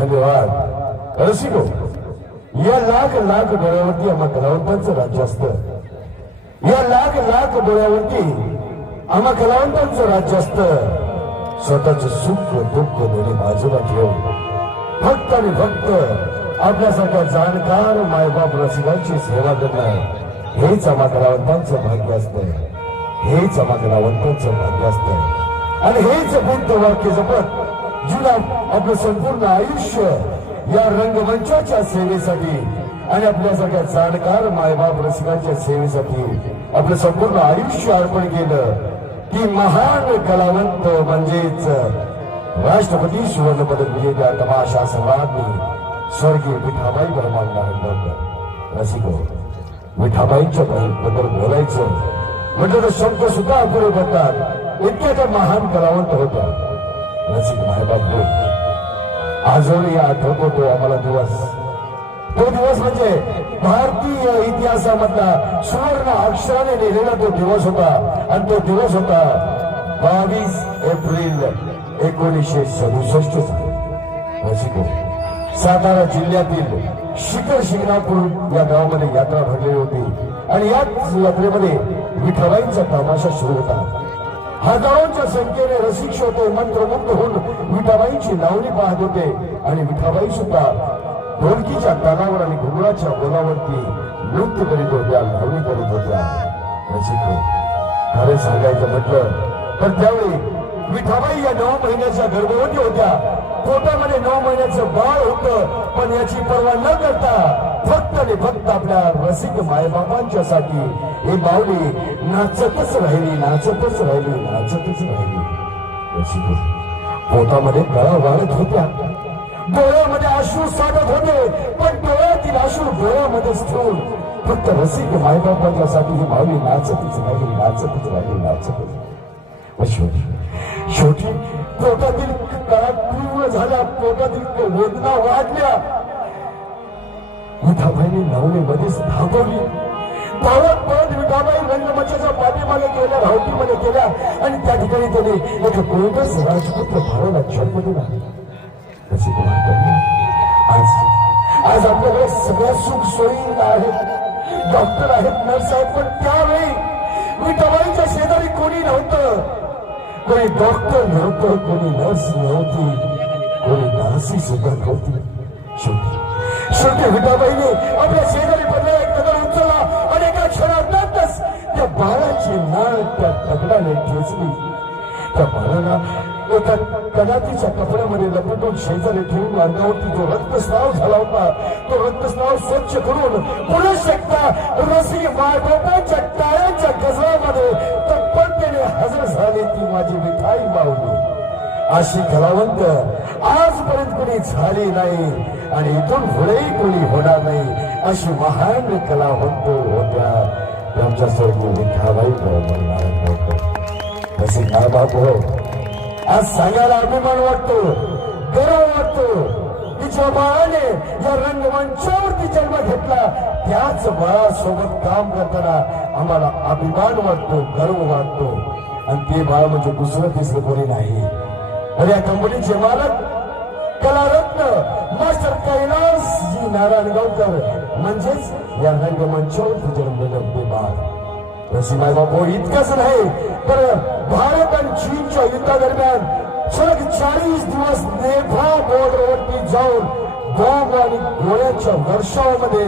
धन्यवाद. रसिको या लाख लाख डोळ्यावरती आम्हा कलावंतांचं राज्य असतं. या लाख लाख डोळ्यावरती आम्हा कलावंतांचं राज्य असतं. स्वतःच सुख दुःख दोन्ही बाजूला ठेवून फक्त आणि फक्त आपल्यासारख्या जाणकार मायबाप रसिकांची सेवा करणं हेच आम्हा कलावंतांचं भाग्य असतं. हेच आम्हा कलावंतांचं भाग्य असतं. आणि हेच बुद्ध वाक्य जपत जुना आपलं संपूर्ण आयुष्य या रंगमंचाच्या सेवेसाठी आणि आपल्यासारख्या जाणकार मायबाप रसिकांच्या सेवेसाठी आपलं संपूर्ण आयुष्य अर्पण केलं. की महान कलावंत म्हणजेच राष्ट्रपती सुवर्ण पदक विजेत्या तमाशा सम्राज्ञी स्वर्गीय विठाबाई परमानंद रसिको विठाबाईंच्या बद्दल बोलायचं म्हटलं तर शब्द सुद्धा अपुरे पडतात. इतक्या त्या महान कलावंत होत्या. रसिक मायबाप आजही आठवतो तो आम्हाला दिवस. तो दिवस म्हणजे भारतीय इतिहासामधला सुवर्ण अक्षराने लिहिलेला तो दिवस होता. आणि तो दिवस होता बावीस एप्रिल एकोणीसशे सदुसष्ट रसिको सातारा जिल्ह्यातील शिखर शिंगणापूर या गावामध्ये यात्रा भरलेली होती. आणि याच यात्रेमध्ये विठ्ठलाईंचा तमाशा सुरू होता. हजारोंच्या संख्येने रसिक श्रोते मंत्रमुग्ध होऊन विठाबाईंची लावणी पाहत होते. आणि विठाबाई सुद्धा ढोलकीच्या तालावर आणि घुगराच्या बोलावरती नृत्य करीत होत्या लावणी करीत होत्या. रसिक हो, खरे सांगायचं म्हटलं तर त्यावेळी विठाबाई या नऊ महिन्याच्या गर्भवती होत्या. पोटामध्ये नऊ महिन्याचं बाळ होतं पण याची पर्वा न करता आणि फक्त आपल्या रसिक मायबापांच्या साठी ही बावली नाचतच राहिली नाचतच राहिली नाचतच राहिली. पोटामध्ये गळा वाढत होत्या. डोळ्यामध्ये अश्रू साठत होते पण डोळ्यातील अश्रू डोळ्यामध्ये ठेवून फक्त रसिक मायबापांच्या साठी ही बावली नाचतच राहिली नाचतच राहिली नाचतच व शेवटी शेवटी पोटातील कळा तीव्र झाल्या पोटातील वेदना वाढल्या. विठाबाईने नवलेमध्येच थांबवली धावत पळत विठाबाई रंगमंचाच्या पाठीमागे गेल्या रावटीमध्ये गेल्या. आणि त्या ठिकाणी त्याने एक कोणतच राजपुत्र भावाला जन्म दिला. कशी आज आज आपल्याकडे सगळ्या सुख सोयी आहेत. डॉक्टर आहेत नर्स आहेत पण त्यावेळी विठाबाईच्या शेजारी कोणी नव्हतं. कोणी डॉक्टर नव्हतं कोणी नर्स नव्हती. कोणी नासी सुद्धा नव्हती. शेवटी शेवटी विठाबाईने आपल्या शेजारी पडलेला एक दगड उचलला आणि एका क्षणातच त्या बाळाची नाळ त्या दगडाने ठेचली. त्या बाळाला एका कदातीच्या कपड्यामध्ये लपटून शेजारी ठेवून अंगावरती जो रक्तस्राव झाला होता. तो रक्तस्राव स्वच्छ करून पुरुष शकता रसी मायबापांच्या टाळ्यांच्या गजरामध्ये तत्परतेने हजर झाली ती माझी मिठाई माऊली. अशी कलावंत आजपर्यंत कुणी झाली नाही. आणि इथून पुढेही कोणी होणार नाही अशी महान कलावंत होत्या. त्यांच्या सर्व विठाबाई नारायण तसे काय बाप हो? आज सांगायला अभिमान वाटतो गर्व वाटतो. तिच्या बाळाने या रंगमंचावरती जन्म घेतला. त्याच बाळासोबत काम करताना आम्हाला अभिमान वाटतो गर्व वाटतो. आणि ते बाळ म्हणजे दुसरं तिसरं कोणी नाही. आणि या कंपनीचे मालक कैलासजी नारायणगावकर म्हणजेच या रंगमंचावरती जन्मलेलं बाळ रसीमाई बापू इतकंच नाही तर भारत आणि चीनच्या युद्धादरम्यान सलग चाळीस दिवस नेफा बॉर्डरवरती जाऊन बॉम्ब आणि गोळ्यांच्या वर्षावामध्ये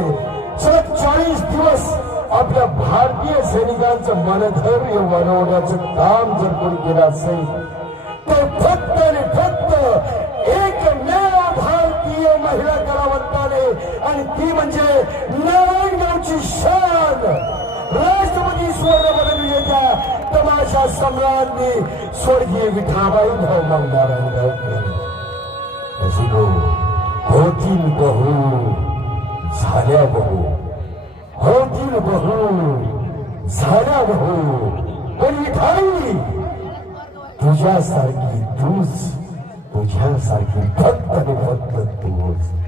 सलग चाळीस दिवस आपल्या भारतीय सैनिकांचं मनधैर्य वाढवण्याचं काम जर कोणी केलं असेल तर फक्त एकमेव भारतीय महिला आणि ती म्हणजे नारायणगावची शान राष्ट्रपती सुवर्ण पदक विजेत्या तमाशा सम्राटनी स्वर्गीय विठाबाई भाऊ मग नारायणगावकर होतील बहू झाल्या बहू होतील बहू झाल्या बहू पण विठाई तुझ्यासारखी तूच तुझ्यासारखी भक्त आणि फक्त तूच.